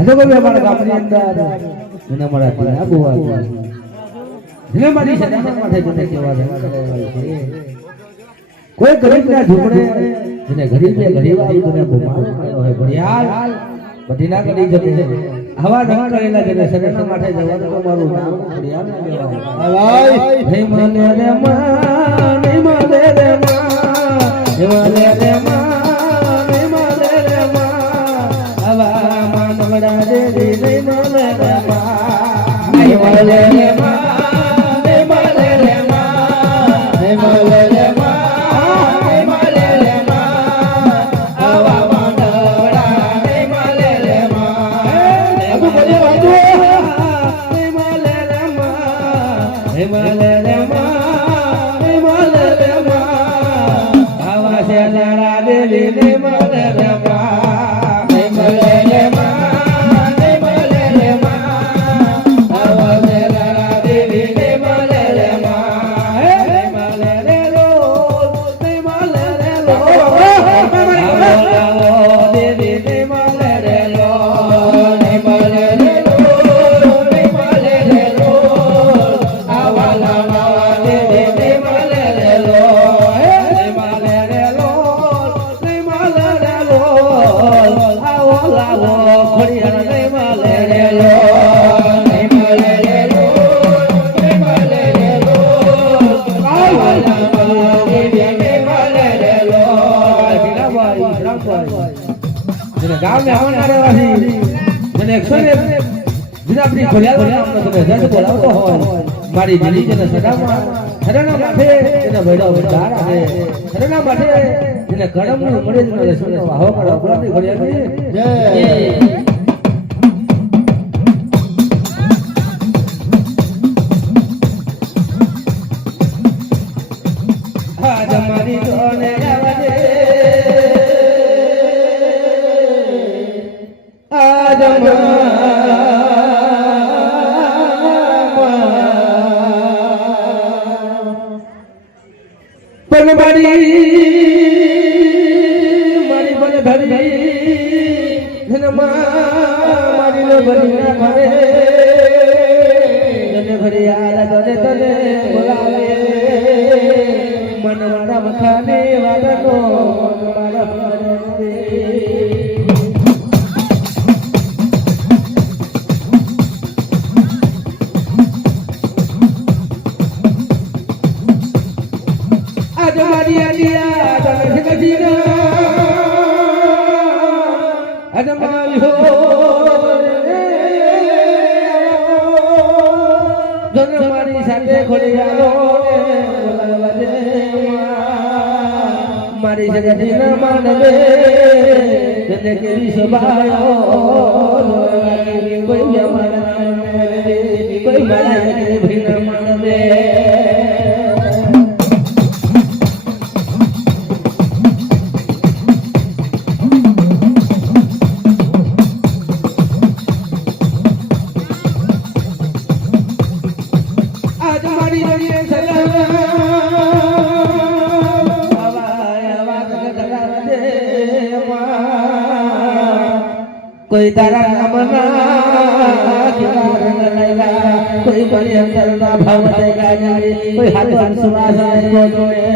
હજુ કોઈ અમારા ગામની અંદર એના મારા ત્યાં બુવા જેને મારી સદામાં માથે જોને કેવા કોઈ ગરીબના ઝૂંપડે જેને ગરીબે ગરીબ આવી જોને ભૂમારો મળ્યો હોય ઘડિયાળ બધી ના કરી જતી હવા ન કરેલા જેને સદાના માથે જવાનું તો મારું નામ ઘડિયાળ ના કહેવાય હે મને રે માં ને મને રે માં હે મને રે માં ને મને રે માં હવા માં નવડા દે દે મને રે માં હે મને રે માં ને મને રે માં હે મને રે गांव में होने वाली मैंने अक्सर बिना अपनी खोलिया नाम तो जज बोला तो हो मारी दिल्ली के सदामा सदाना माथे ने बैठा उधार है सदाना माथे ने कड़म ने मरे ने सुने वाहो कड़ा अपनी खोलिया में जय आज हमारी दोने आवाजे मारी मारी बल धरी मारी लो बलिया भरे जने भरी आला तने तने बोलावे मन वाला मखाने वाला नो मन वाला मखाने मारी जगती न मानवे जने केरी सभायो कोई हमारा कोई मारा के भी न मानवे कोई तारा नाम ना किनार न लगा कोई बड़ी अंतर ना भाव देगा जारी कोई हाथ सुना जाए को जोड़े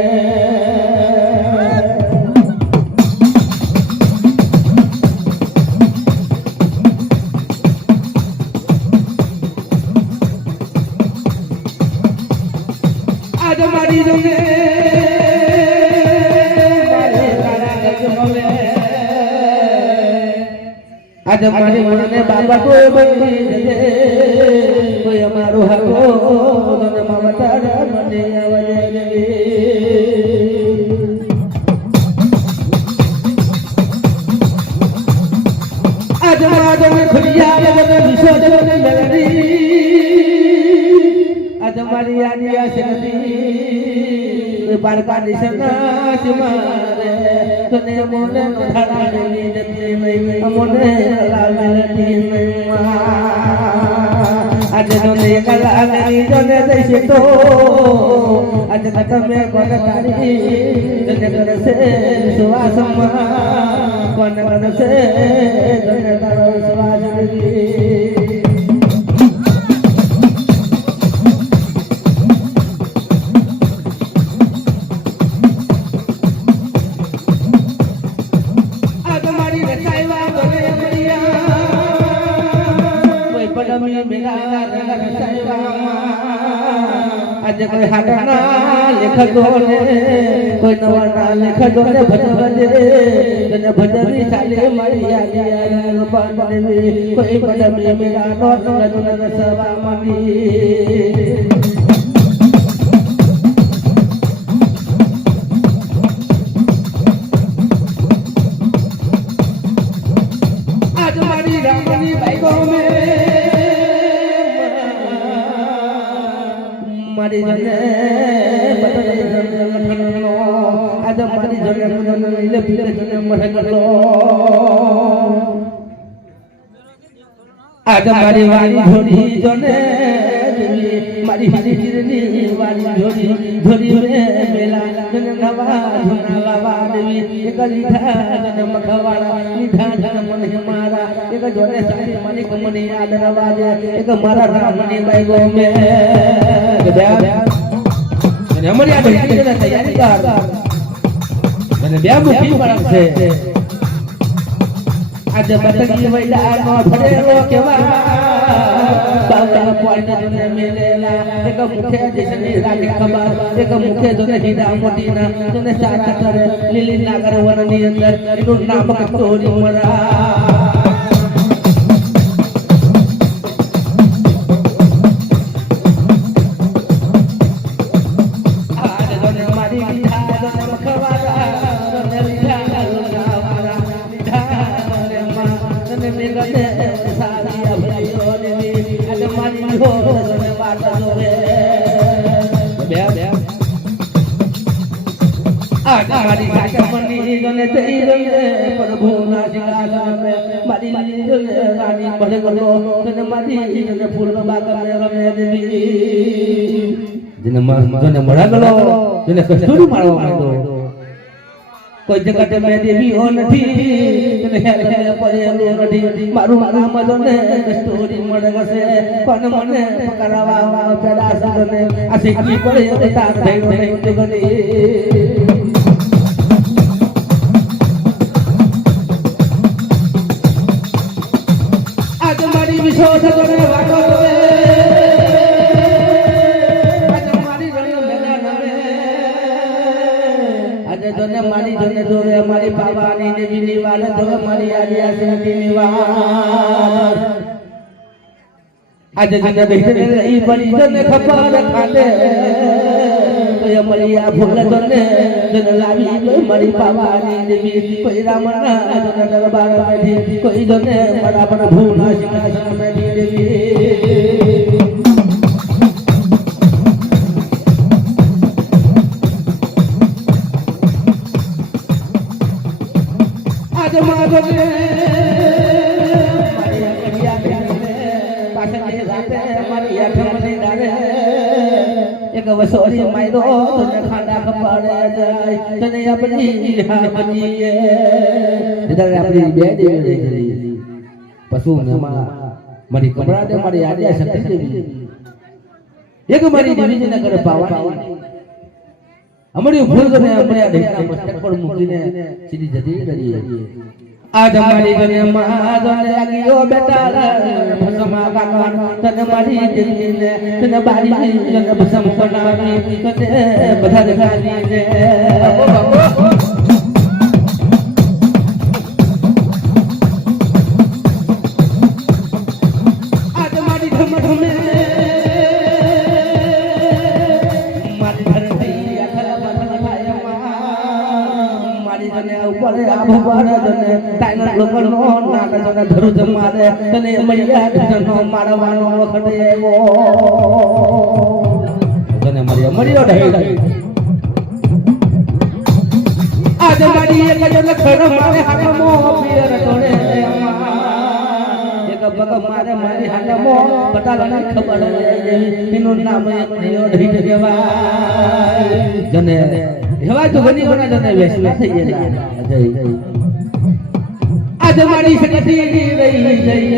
आज हमारी जोने आज हमारे मन बाबा को बंदी दे कोई हमारो हको दोने ममता मने आवाजे आज में खुलिया में विसर्जन में लगी आज हमारी आनिया से नदी पार का निशाना सिमारे तने मोने धड़ा देवी जती में मोने लाल ती में आज जोने कला नहीं जोने जैसे तो आज तक में कोन तारी जोने कर से सुवास कौन कर से जोने तारो सुवास પડમી મેરા આજે કોઈ હાટના લેખકો ને કોઈ નવા લેખકો ને ભજવજે તને ભજવી ચાલે મારી યાદ પાડે કોઈ પડમી મેરા નો સવા મની મારી જને બટલે જને આજ મારી જને લીલે પીલે જને મરે કરલો આજ મારી વારી જોડી જને મારી હરી ચિરની વારી જોડી જોડી રે મેલા જને નવા જુના વારી એક લીધા જને મખવાડા લીધા જને મને મારા એક જોડે સારી માલિક મને યાદ રવાજે એક મારા રામની બાઈ ગો મે અને અમારી આ ભેટી તૈયારી કર અને બે મુખી પડક છે આજે બતકી વૈલા નો ભરેલો કેવા બાવલા પોઈન્ટ જને મેલેલા એક મુખે દેશની રાખે ખબર એક મુખે જને હીરા મોટીના જને સાચા કરે લીલી નાગર વનની અંદર એનું નામ કટોરી મરા મારી સાકમની ગને થઈ ગને પ્રભુ ના સિંહાસન મે મારી ગને રાની ભલે ગલો તને મારી ગને ફૂલ બાગ મે રમે દેવી જેને જને મળા ગલો જેને કસ્તુરી મારવા માંડો કોઈ જગત મે દેવી હો નથી તને હેલે પડેલો નથી મારું નામ જોને કસ્તુરી મળે ગસે પણ મને પકડાવા પેલા સગને આ શીખી પડે તાર થઈ નહીં જગની વિશોધ કરે વાતો કરે આજે મારી જને મેલા નરે આજે જને મારી જને જોરે મારી બાબાની દેવીની વાલે જોરે મારી આદિવાસીની વાત આજે જને બેઠે રહી પડી જને ખબર ખાતે કોઈ મરિયા ભૂલ જને જને લાવી મારી બાબાની દેવી કોઈ રામના જને દરબાર બેઠી કોઈ જને બરાબર ભૂના સિંહાસન બેઠી દેવી આજ માગને મારી કડિયા બેઠે પાછળ રાતે મારી આઠમની દારે એક વસોરી માયરો તને ખાડા કપાડે જાય તને આપણી હામજીએ ઇધર આપણી બે દેવી પશુ મેમાં મારી કમરા દે મારી આદ્યા શક્તિ દેવી એક મારી દેવી ને કરે પાવાની અમારી ભૂલ કરે આપણે આ દેવના મસ્તક પર મૂકીને સીધી જતી કરીએ આજ મારી ગને માદને લાગ્યો બેટા ભસમા કાકા તને મારી દેવીને તને બારી તને ભસમ બનાવી તને બધા દેખાડીને આજ મારી ધમધમે મારી ધરતી આખલા મારી જને ઉપર આભો પાડે જને તાઈના લોકનો નાક જને ધરુ જમારે તને મરિયા જનો મારવાનો વખત આવ્યો જને મરિયો ઢઈ આજ મારી એક જને ખર મારે હાથમો પિયર તોડે એક બગ મારે મારી હાથમો પટાલાને ખબર દેવી એનું નામ મરિયો ઢઈ દેવાય જને એવા તો બની બના તને વેસવા થઈ ગયા જય આજ મારી શક્તિ રહી જઈ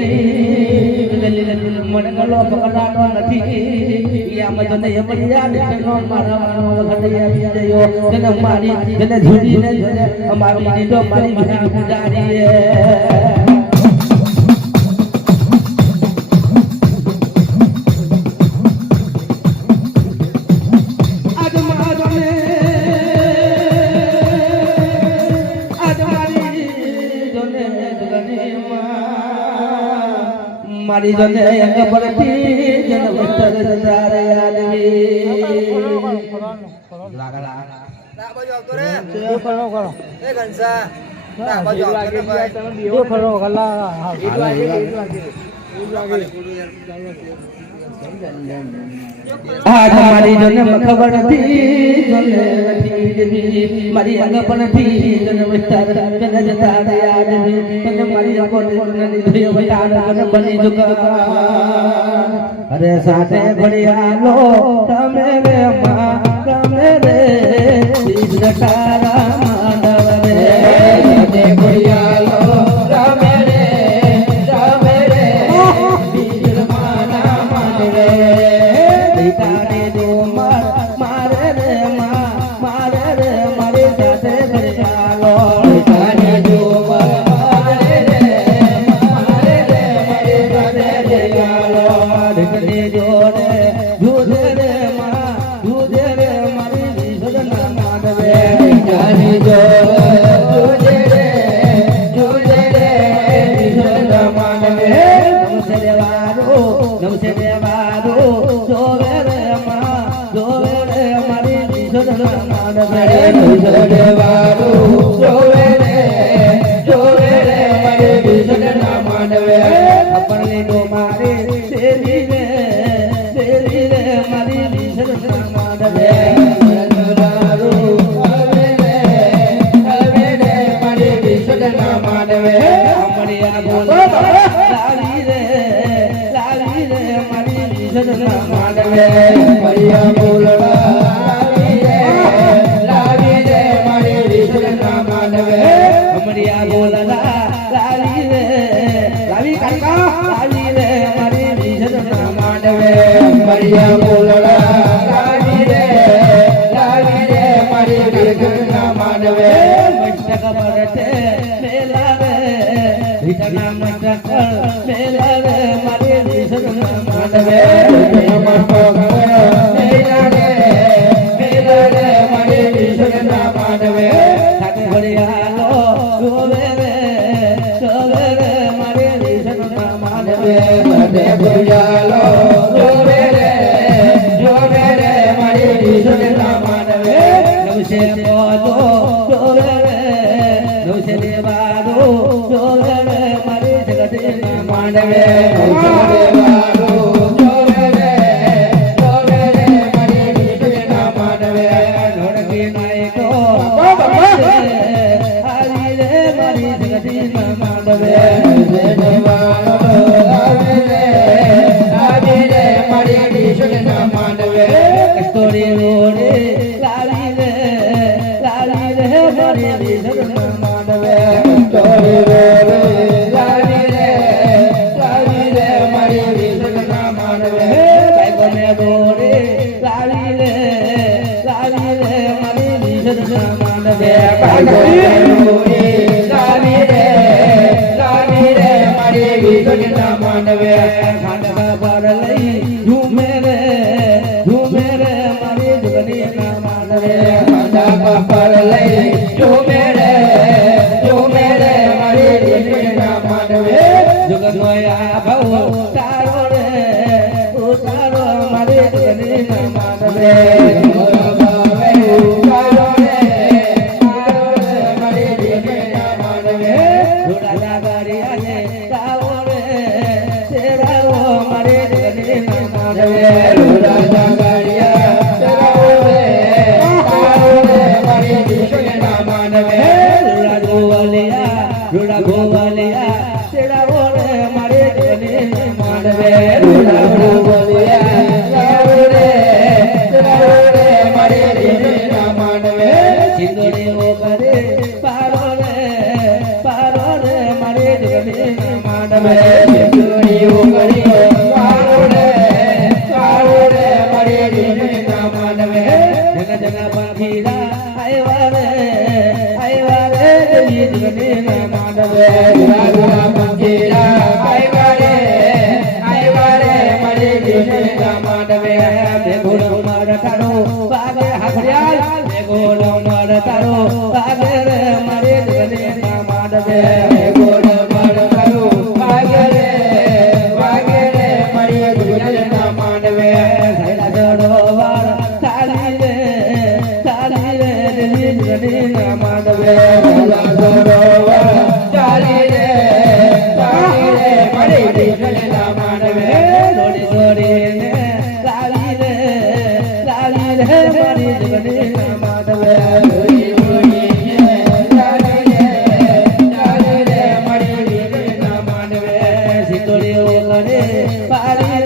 મને ગલો પકડાતો નથી યા મજને એમડિયા દેનો મારવાનો વખત આવી ગયો તને મારી તને ઝૂડીને અમારી દીધો મારી વિના ગુજારી મારી જોને અંગ પરથી જન વસ્તર જતારે આલવી લાગલા ના બાજુ આવતો રે કરો એ ગંસા ના બાજુ આવતો ભાઈ તમે ફરો ગલા હા આજ મારી જોને ખબર નથી જોને નથી મારી અંગ પરથી જન વસ્તર જન જતારે આલવી તને મારી કોને લીધો બતાડ કન બની જુગા અરે સાથે ઘડિયાલો તમે રે માં તમે રે જટારા માંડવ રે સાથે ઘડિયાલો તમે રે બીજ માના માંડવ રે દીતાને જો મારે રે મારે રે મારી સાથે ઘડિયાલો દીતાને જો મારે રે મારી સાથે ઘડિયાલો દીકરી જોડે જુદે રે મારી વિસર્જન માંડવે દીકરી જોડે જુદે રે વિસર્જન માંડવે નમસે દેવારો જોવે રે મારી વિસર્જન માંડવે નમસે દેવારો જોવે રે મારી વિસર્જન માંડવે અપરલી તો મારે તેરી રે મારી વિસર્જન માંડવે નજરારો હવે રે મારી વિસર્જન માંડવે અમરિયા બોલા લાવી રે મારી વિસર્જન માંડવે અમરિયા બોલા લાવી રે મારી વિસર્જન માંડવે અમરિયા બોલા લાવી કાકા લાવી રે મારી વિસર્જન માંડવે અમરિયા બોલા લાવી રે મારી વિસર્જન માંડવે મસ્તક પરતે મેલા રે વિસર્જન મસ્તક મેલા રે મારી વિસર્જન માંડવે મસ્તક મેલા રે મારી વિસર્જન માંડવે સાથે ઘડિયાલો જોવે રે મારી વિસર્જન માંડવે સાથે ઘડિયાલો જોવે રે મારી વિસર્જન માંડવે નવસે પોતો જોવે રે નવસે દેવારો જોવે રે મારી જગત માંડવે નવસે દેવારો જોવે રે મારી વિસર્જન માંડવે ધોળકી નાયકો હારી રે મારી જગત માંડવે નવસે દેવારો હારી રે મારી વિસર્જન માંડવે કસ્તોરી રોડે લાવી રે મારી વિસર્જન માંડવે કસ્તોરી રોડે લાવી રે મારી વિસર્જન માંડવે બાઈકો મે રોડે લાવી રે મારી વિસર્જન માંડવે બાઈકો મે રોડે લાવી રે મારી વિસર્જન માંડવે ખાંડવા પર લઈ ઝૂમે રે મારી જુગની માંડવે ખાંડવા પર લઈ ઝૂમે રે મારી જુગની માંડવે જુગનોયા ભવ તારો રે મારી જુગની માંડવે મારે શીતળીઓ કરે પારી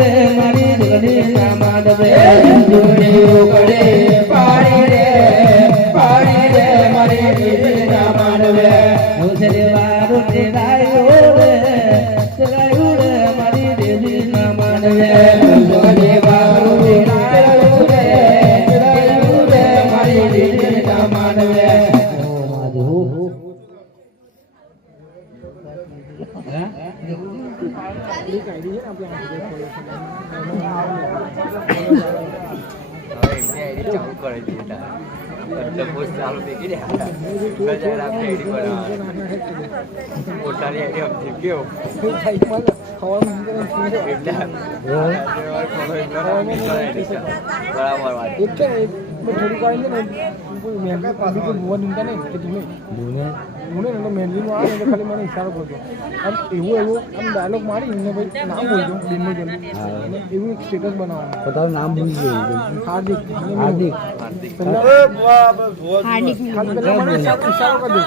રે મારી ધણી ના માંડવે શીતળીઓ કરે પારી રે મારી ધણી ના માંડવે ઉછરે વારો તેરાયો રે મારી દેવી ના માંડવે ઉછરે વારો તેરાયો રે મારી દેવી ના માંડવે ચાલુ કરી દીધા એટલે પોસ્ટ ચાલુ થઈ ગઈ બજાર આપણે આઈડી પર પોતાની આઈડી આપી ગયો બરાબર વાત થોડી કાઢી ને મેં પાછી કોઈ ભૂવા નિમતા નહીં કે તમે મને એટલે મેનવીનું આવે એટલે ખાલી મને ઈશારો કરજો આમ એવું આમ ડાયલોગ મારી ને ભાઈ નામ બોલજો બેનનું જલ્દી અને એવું એક સ્ટેટસ બનાવવાનું પોતાનું નામ ભૂલી ગયું હાર્દિક હાર્દિક ખાલી પહેલા મને ઈશારો કરજો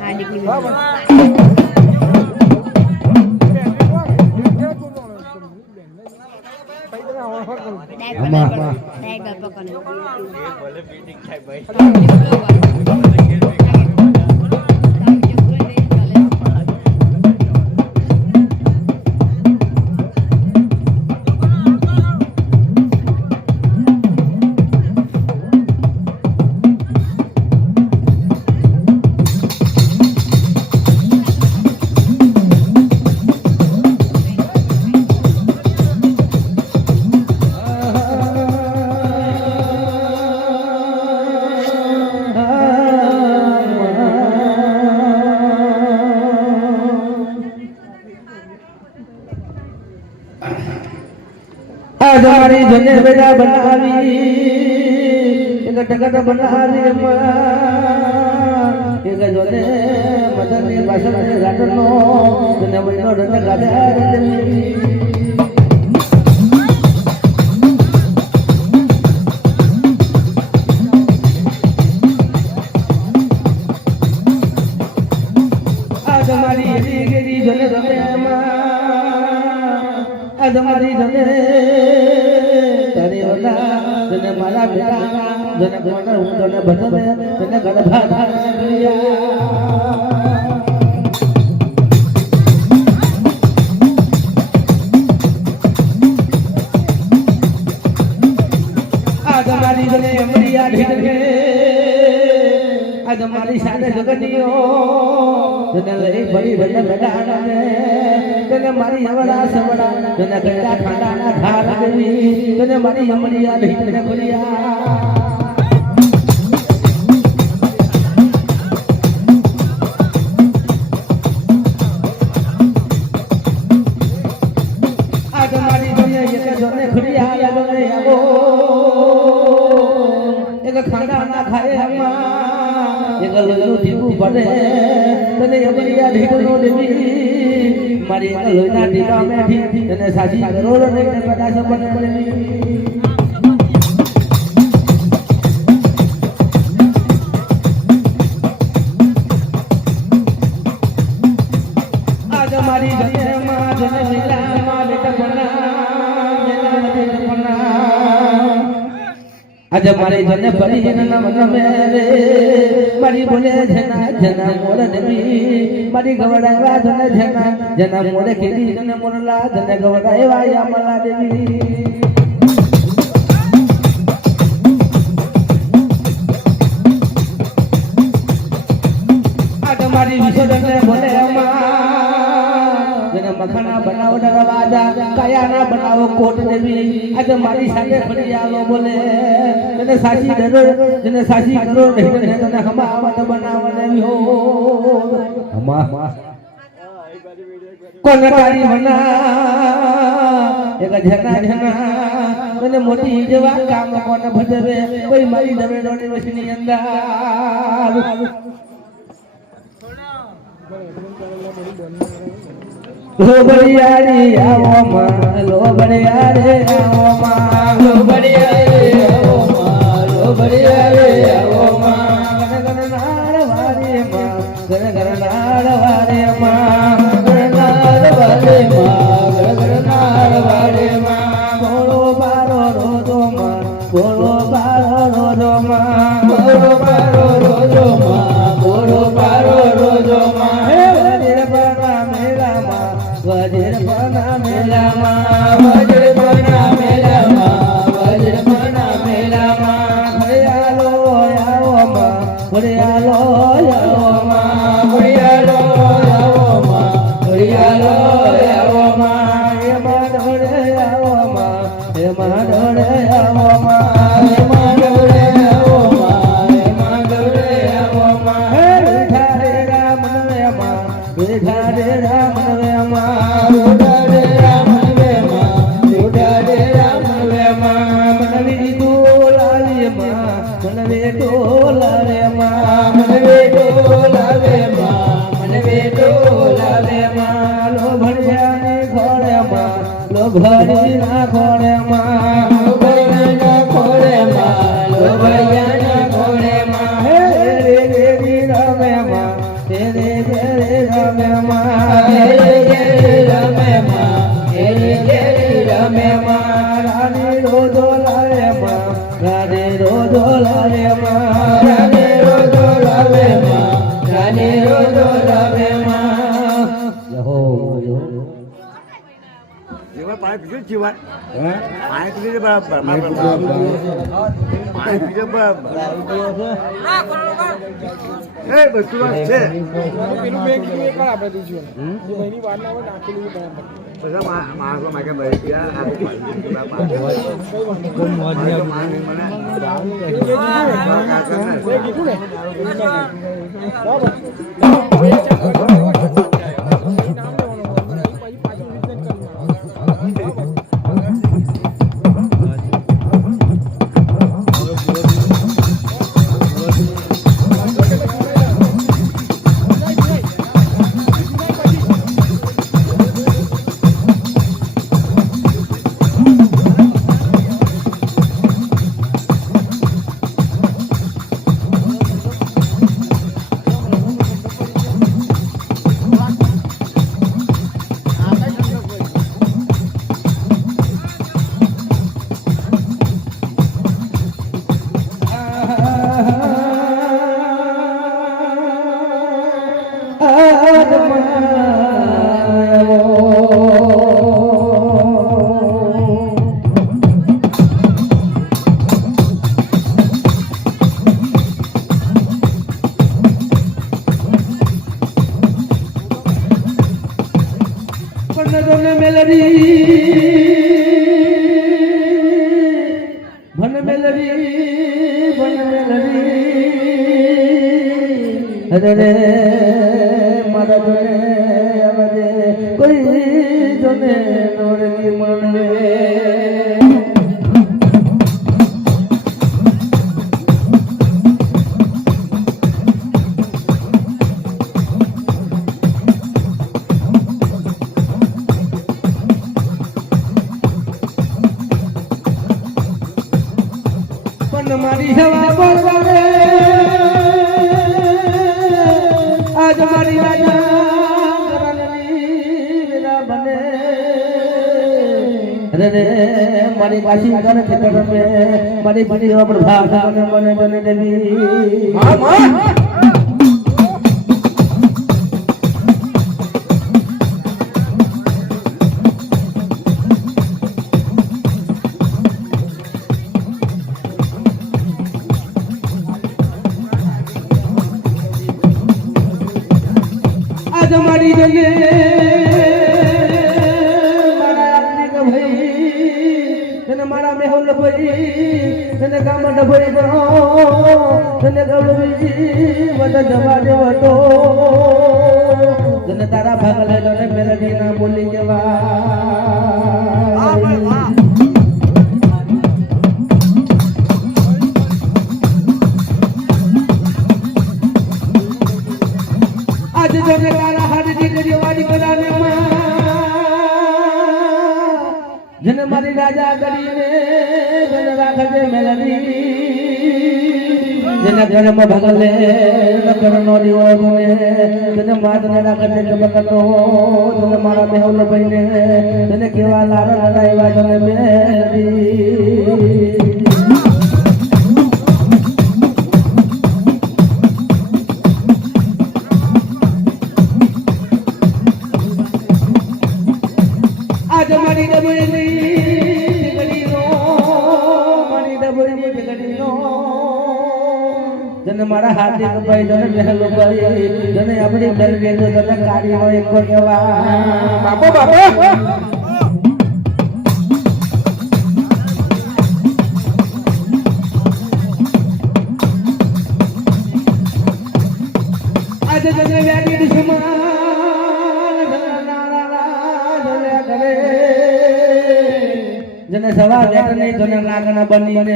હાર્દિક બરાબર ભલે મીટિંગ થાય ભાઈ આજ મારી જને બેડા બનાવી એક ટકટ બનાવી એક જોને મદનની ભાષાને રાટનો તને મહિનો રંગ ગાડ્યા આજ મારી એવી ગેરી જને રમે આજ મારી જને તારી ઓલા તને મારા બેટા જને કોને હું તને બદલે તને ગળભા આજ મારી જને અમરિયા ઢીકે આજ મારી સાથે જગનીઓ તને લઈ ભરી ભલે બેટા તને મારી હવડા સવડા તને ગળા ખાડાના ઘા લાગવી તને મારી અમરિયા ઢીકે ભરિયા આજ મારી જોઈએ એક જોને ખડિયા યાદને આવો એક ખાડાના ખાય અમ્મા એક લોહીનું ટીપું પડે તને અમરિયા ઢીકનો દેવી મારી એક લોહીના ટીપા મેઠી તને સાચી કરોડ લઈને કદાચ બને આજ મારી જન્મમાં જન્મ લીલામાં બેટપણા આજ મારી જને પડી નામ નમે રે મારી બોલે જના જના મોર દેવી મારી ગવડાવા જને જના મોરે કેડી જને મોરલા જને ગવડાવા યામલા દેવી આજ મારી વિસર્જને બોલે મખાના બનાવો દરવાજા કયાના બનાવો કોટ દેવી આજે મારી સાથે ફરી આવો બોલે તને સાચી ડરો તને સાચી કરો નહીં તને હમાવત બનાવ દેવી હો હમા કોણ તારી બના એક જના તને મોટી જેવા કામ કોણ ભજવે કોઈ મારી દવેડોની વસની અંદર લોબડિયારી આવો માં લોબડિયારે આવો માં લોબડિયારે આવો માં લોબડિયારે આવો માં ગણ ગણ નાળ વારે માં ગણ ગણ નાળ વારે માં ગણ ઘડી ના ખોડે માં લોભડિયાના ખોળેમાં લોભડિયાના ખોળેમાં હે રે રે રે રમે માં તેરે તેરે રમે માં ઘેરે ઘેરે રમે માં ઘેરે ઘેરે રમે માં રાની રોજો લાવે માં રાની રોજો લાવે માં રાને રોજો રમે માં રાને રોજો રમે માં યહો જીવન પાણી પીધું જીવન હે પાણી પીધું બરાબર પાણી પીધું બરાબર એ વસ્તુ છે પેલું મેં કીધું એ કર આપણે દીધું જે મહિની વાર ના હોય નાખેલું બરાબર બધા માણસો માગે ભાઈ ગયા અરે રે મારા જોને આવજે કોઈ જોને નોરની મનવે પણ મારી હવા બોલવાને આજ મારી રાજા કરણની વેલા બને અરે રે મારી પાછી કરે છે કરમે મારી બની પર ભાગ મને બને દેવી હા માં મારી જને મારા આપની કે ભાઈ તને મારા મેહોલ ભાઈ તને ગામડ ભાઈ બનો તને ગવળવી વડ જવા દેવતો તને તારા ભાગલે તને મેલડી ના બોલી જવા आज जने काला हाथ की वाली बनाने में जने मारी राजा करीने जने राखते मेलडी जने घर में भगले न करनो दियो ने जने मात ने राखते जबकतो जने मारा मेहुल बने जने केवा लारा लगाईवा जने मेलडी મારી ડબલી ગડીનો જને મારા હાથે કપાઈ જને મહેલો ભાઈ જને આપણી ઘર ગયો જને કાઢીનો એક કેવા બાપો બાપો આજે જને વ્યાડી દુશ્મન जने सवा लेटर नहीं जने लागना बनी ने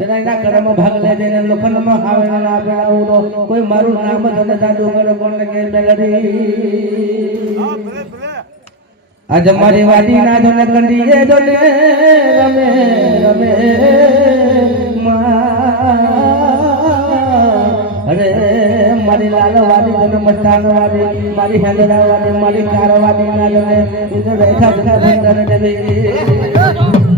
जने ना कर्म भाग ले जने लोखन में आवे ना बेड़ो कोई मारू नाम जने जादू करे कोन के बेलरी આજ મારી વાડી ના જોને કંડીએ જોને રમે રમે અરે મારી લાલ વાડી જોને મસ્તાન વાડી મારી હેંદરા વાડી મારી કાર વાડી ના જોને તો રેખા રેખા ભંડર દેવી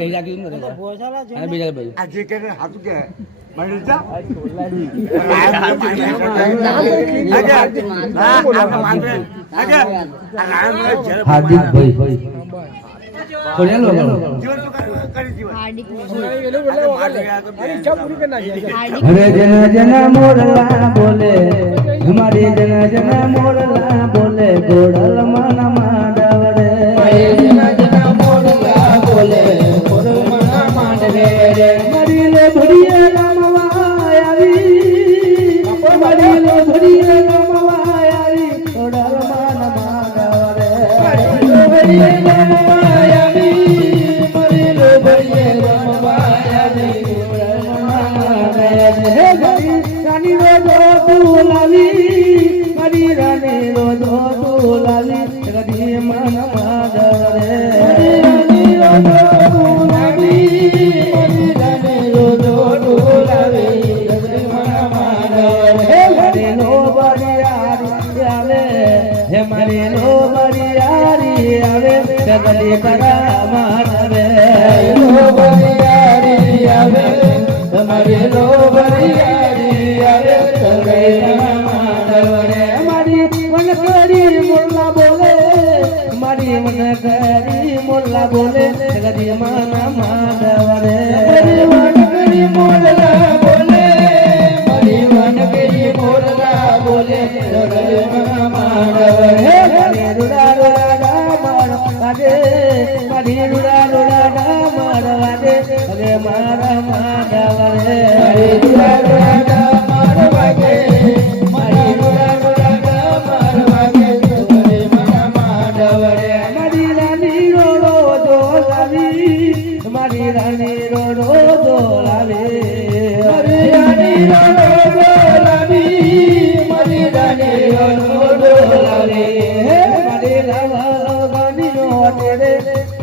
બેજા કીધું ને બેજા બેજા આજે કે હાથું કે મળી જા હાર્દિક ભાઈ કોણ લો અરે જના જના મોરલા બોલે હમારી જના જના મોરલા બોલે ગોડલ માના માંડવરે જના જના મોરલા બોલે ગોડલ માના માંડવે રે મારી લે ભડીએ રમવા આવી મારી લે ભડીએ રમવા આવી ગોડલ માના માંડવરે મારી લે ભડીએ રમવા આવી મારી લે ભડીએ રમવા આવી ગોડલ માના માંડવે હે ગરી રાની રોજો તુલાવી મારી રાની રોજો તુલાવી ગરી મન માધવરે રાની રોજો તુલાવી મારી રાની રોજો તુલાવી ગરી મન માધવરે હે મારી લો બરિયારી આવે હે મારી લો બરિયારી આવે ગગલી તરા માધવે લો બરિયારી આવે તમારી લો બરિયારી આવે ગરી મન માધવરે મારી મન કરી મોરલા બોલે મારી મન કરી મોરલા બોલે ગરી મન માધવરે મારી મન કરી મોરલા બોલે મારી મન કરી મોરલા બોલે ગરી મન માધવરે મારી રૂડા રૂડા માર વાગે મારી રૂડા રૂડા માર વાગે અરે મારા માધવરે મારી રૂડા રૂડા માર વાગે મારી રૂડા રૂડા માર વાગે ગરી મન માધવરે મારી રાની રોડો દોલાવી મારી રાની રોડો દોલાવી મારી રાની રોડો ડોલાવી મારી રાની રોડો ડોલાવી મારી લાવા ગાડીઓ તેરે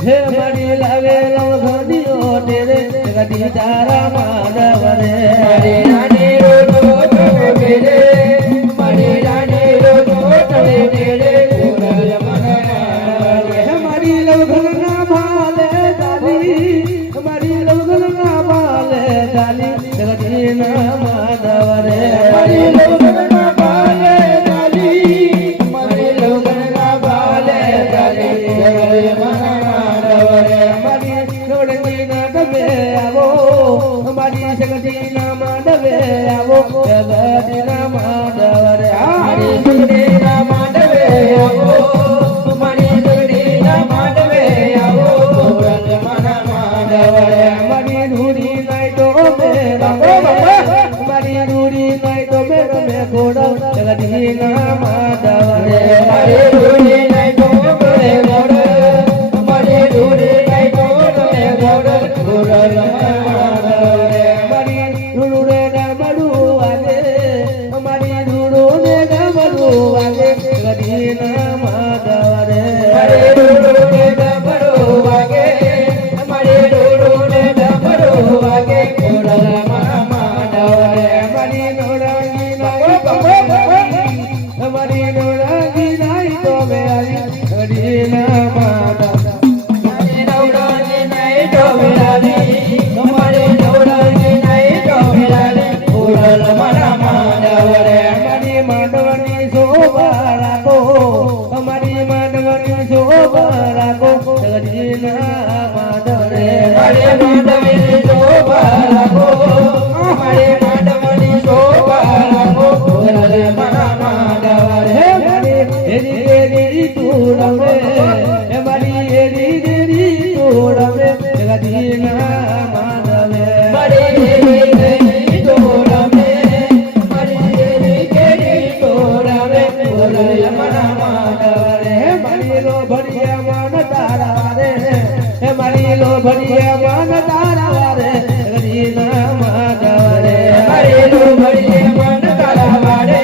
હે મારી લાવે ગાડીઓ તેરે ગડી તારા માધવરે મારી રાની રોડો ડોલે મારી રાની રોડો ડોલે ગોરલ મન માધવરે મારી લવઘના ભાલે દાલી મારી લવઘના ભાલે દાલી ગડી ના માધવરે મારી લોગના બાલે ડાલી મારી લોગના બાલે ડાલી ગરી મન માધવરે મારી રોડની ના ડબે આવો મારી સગડી ના માંડવે આવો ગડી ના માધવરે મારી સુગડીના માંડવે આવો મારી સુગડીના માંડવે આવો ગોરલ મન માધવરે મારી રૂડી નાઈ તો મેરા મારી રૂડી નાઈ તો મેરા ઘોડા ગડી ના માધવરે મારી રૂડી નાઈ તો ગોરે ગોર મારી રૂડી નાઈ તો ગોરે ગોર ગોરલ મન માધવરે મારી રૂડે ડમડુ વાગે મારી રૂડે ડમડુ વાગે ગડી ના માધવરે મારી રૂડે ડમરો વાગે મારી રૂડે ડમરો વાગે ગોરલ મન માધવરે મારી નોડાંગી નાઈ મારી નોડાંગી નાઈ તો મેરી ગડી ના માધવરે મારી નવડાની નાઈ ડોબરાની મારી નવડાની નાઈ ડોબરાની ગોરલ મન માધવરે મારી માંડવની શોભા રાખો અમારી માંડવની શોભા રાખો ગડી ના માધવરે મારી માંડવની શોભા રાખો મારી માંડવની શોભા રાખો ગોરલ મન માધવરે હે મારી હેરી તેરી તું યમના માંડવ રે મારી લો ભડિયા મન તારા રે હે મારી લો ભડિયા મન તારા રે ગરીના માધવ રે મારેલો ભરીએ મન તારા વાડે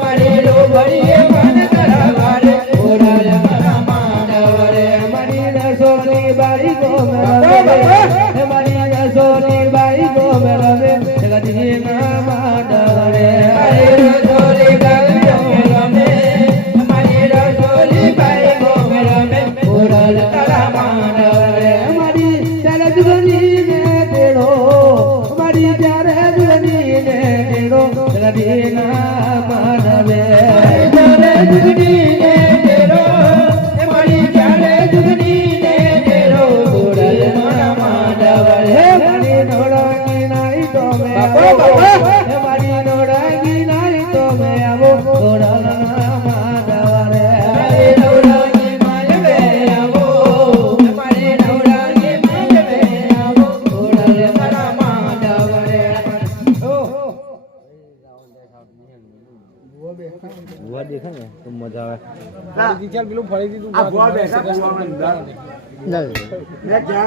મારેલો ભરીએ મન તારા વાડે ઓરા યમના માંડવ રે મારી રસોની બાઈ ગો મેળવે હે મારી રસોની બાઈ ગો મેળવે ગરીના માધવ રે મારે રસોલી બાઈ ગમે રમે મારે રસોલી બાઈ ગમે રમે ઓરા તારા માંડવ રે મારી ચાલે જુગની ને તેડો મારી ચાલે જુગની ને તેડો ગરીના માધવે ચાલે જુગની ને તેરો મારી ચાલે જુગની ને તેરો ઓરા યમના માંડવ હે રે મારી નોડાંગી નાઈ તો મે બાપો, બાપો. હે મારી નોડાંગી નાઈ તો મે આવો ગોડાના માધવ રે મારે નવરાંગી માંડવે આવો મારે નવરાંગી માંડવે આવો ઓરા યમના માંડવ રે ભુવા દેખે ને તો મજા આવે ફરીથી ચાલ પેલું ફરીથી તું આ ભુવા બેઠા, ભુવા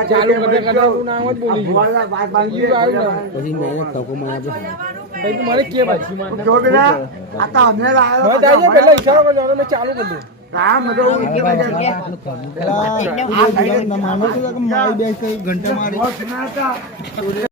ચાલુ કરતા કરતા તું નામ જ બોલી ગયો. વાત બાંધી ઈ આવ્યું ને. પછી મેં તકો માં આપે પછી તું મને કે પછી માન જો બેટા આ તો અમને લાવ્યો હવે જાય પેલા ઈશારો કરજો હવે મેં ચાલુ કરી દઉં રામ બધો માનો છું કે મારી બે ઘંટા મારી